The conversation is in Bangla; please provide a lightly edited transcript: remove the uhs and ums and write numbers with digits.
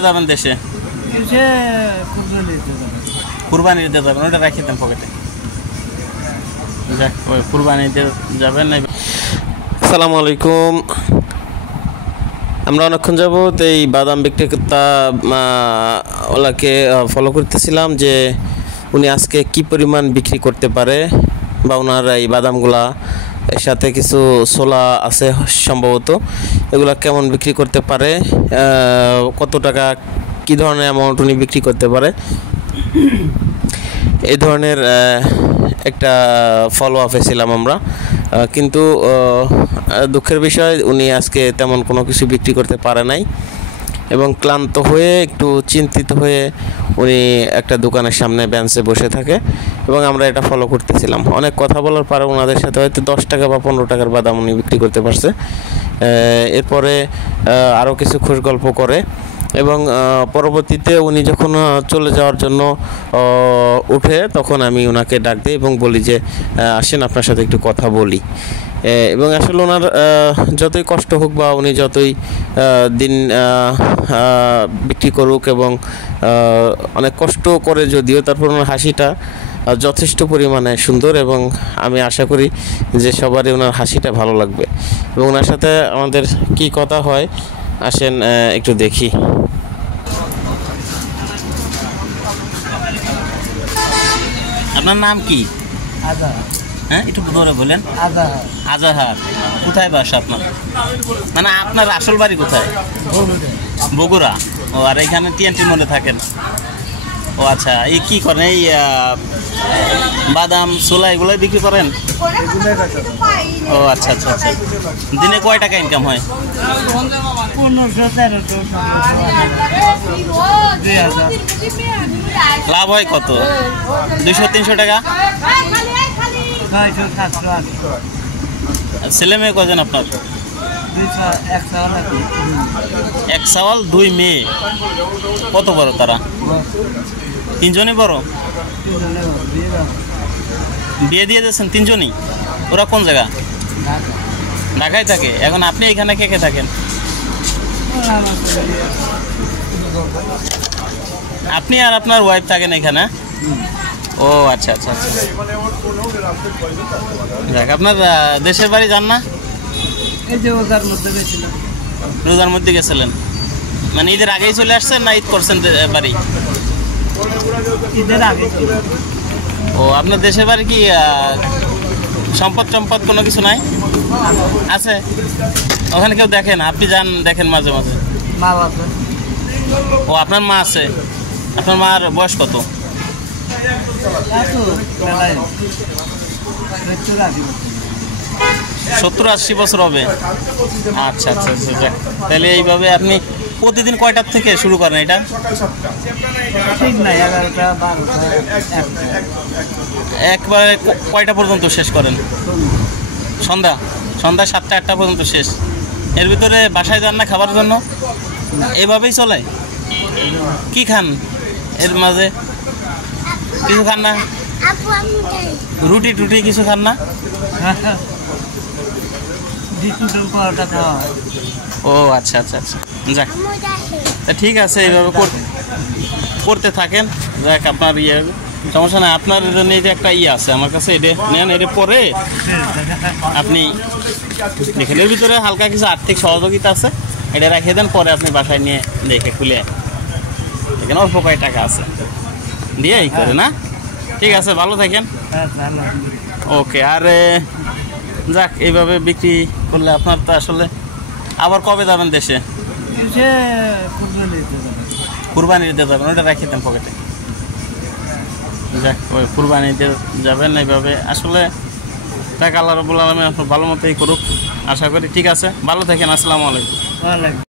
যাবেন দেশে কুরবানি দিতে যাবেন, ওটা রাখি দেন পকেটে। যাক, ওই কুরবানি দিতে যাবেন। আসসালামু আলাইকুম। আমরা অনেকক্ষণ যাবত এই বাদাম বিক্রেতা ওলাকে ফলো করতেছিলাম যে উনি আজকে কি পরিমাণ বিক্রি করতে পারে, বা ওনার এই বাদামগুলা এর সাথে কিছু ছোলা আছে সম্ভবত, এগুলা কেমন বিক্রি করতে পারে, কত টাকা কী ধরনের অ্যামাউন্ট উনি বিক্রি করতে পারে, এই ধরনের একটা ফলো আপে ছিলাম আমরা। কিন্তু দুঃখের বিষয় উনি আজকে তেমন কোনো কিছু বিক্রি করতে পারে নাই, এবং ক্লান্ত হয়ে একটু চিন্তিত হয়ে উনি একটা দোকানের সামনে বেঞ্চে বসে থাকে, এবং আমরা এটা ফলো করতেছিলাম। অনেক কথা বলার পরে ওনাদের সাথে হয়তো 10 টাকা বা 15 টাকার বাদাম উনি বিক্রি করতে পারছে। এরপরে আরও কিছু খোঁজ গল্প করে, এবং পরবর্তীতে উনি যখন চলে যাওয়ার জন্য উঠে, তখন আমি ওনাকে ডাক দিই এবং বলি যে আসেন আপনার সাথে একটু কথা বলি। এবং আসলে ওনার যতই কষ্ট হোক বা উনি যতই দিন বিক্রি করুক এবং অনেক কষ্ট করে যদিও, তারপর ওনার হাসিটা যথেষ্ট পরিমাণে সুন্দর, এবং আমি আশা করি যে সবারই ওনার হাসিটা ভালো লাগবে। এবং ওনার সাথে আমাদের কি কথা হয় আসেন একটু দেখি। আপনার নাম কি? হ্যাঁ, একটু ধরে বলেন। আজাহার। কোথায় বাসা আপনার? মানে আপনার আসল বাড়ি কোথায়? বগুড়া। ও, আর এখানে টিএনটির মধ্যে থাকেন? ও আচ্ছা, এই কি করেন? এই বাদাম ছোলা এগুলোই বিক্রি করেন? ও আচ্ছা আচ্ছা আচ্ছা। দিনে কয় টাকা ইনকাম হয়? 1500-1300। লাভ হয় কত? 200-300 টাকা? ছেলে মেয়ে কজন আপনার? এক সওয়াল 2 মেয়ে। কত বড় তারা? 3জনই বড়? বিয়ে দিয়ে দিয়েছেন 3জনই? ওরা কোন জায়গা? ঢাকায় থাকে। এখন আপনি এখানে কে কে থাকেন? আপনি আর আপনার ওয়াইফ থাকেন এখানে? ও আচ্ছা আচ্ছা আচ্ছা। যাক, আপনার দেশের বাড়ি যান না? রোজার মধ্যে গেছিলেন? মানে ঈদের আগেই চলে আসছেন না ঈদ করছেন বাড়ি? ও, আপনার দেশের বাড়ি কি সম্পদ কোনো কিছু নাই? আছে? ওখানে কেউ দেখেন? আপনি যান দেখেন মাঝে মাঝে? ও, আপনার মা আছে? আপনার মার বয়স কত? 70-80 বছর হবে? আচ্ছা আচ্ছা আচ্ছা। তাহলে এইভাবে আপনি প্রতিদিন কয়টার থেকে শুরু করেন এটা? একবারে কয়টা পর্যন্ত শেষ করেন? সন্ধ্যা 7টা-8টা পর্যন্ত শেষ। এর ভিতরে বাসায় যান না খাবার জন্য? এভাবেই চলে? কি খান এর মাঝে? কিছু খান না? রুটি টুটি কিছু খান না? ও আচ্ছা আচ্ছা আচ্ছা। যাক, তা ঠিক আছে, এইভাবে করতে থাকেন। যাক, আপনার সমস্যা নাই। আপনার জন্য এই যে একটা আছে আমার কাছে, এটা নেন, এটা পরে আপনি দেখেন। এর ভিতরে হালকা কিছু আর্থিক সহযোগিতা আছে, এটা রেখে দেন, পরে আপনি বাসায় নিয়ে দেখে খুলে এখানে অল্প কয় টাকা আছে দিয়ে এই করে না। ঠিক আছে, ভালো থাকেন। ওকে। আর যাক, এইভাবে বিক্রি করলে আপনার তো আসলে আবার কবে যাবেন দেশে? কুরবানি দিতে যাবেন, ওটা রেখে দেন পকেটে। যাক, ওই কুরবানি দিতে যাবেন। এইভাবে আসলে টাকা আল্লাহ রাব্বুল আলামিন ভালো মতোই করুক আশা করি। ঠিক আছে, ভালো থাকেন। আসসালামু আলাইকুম।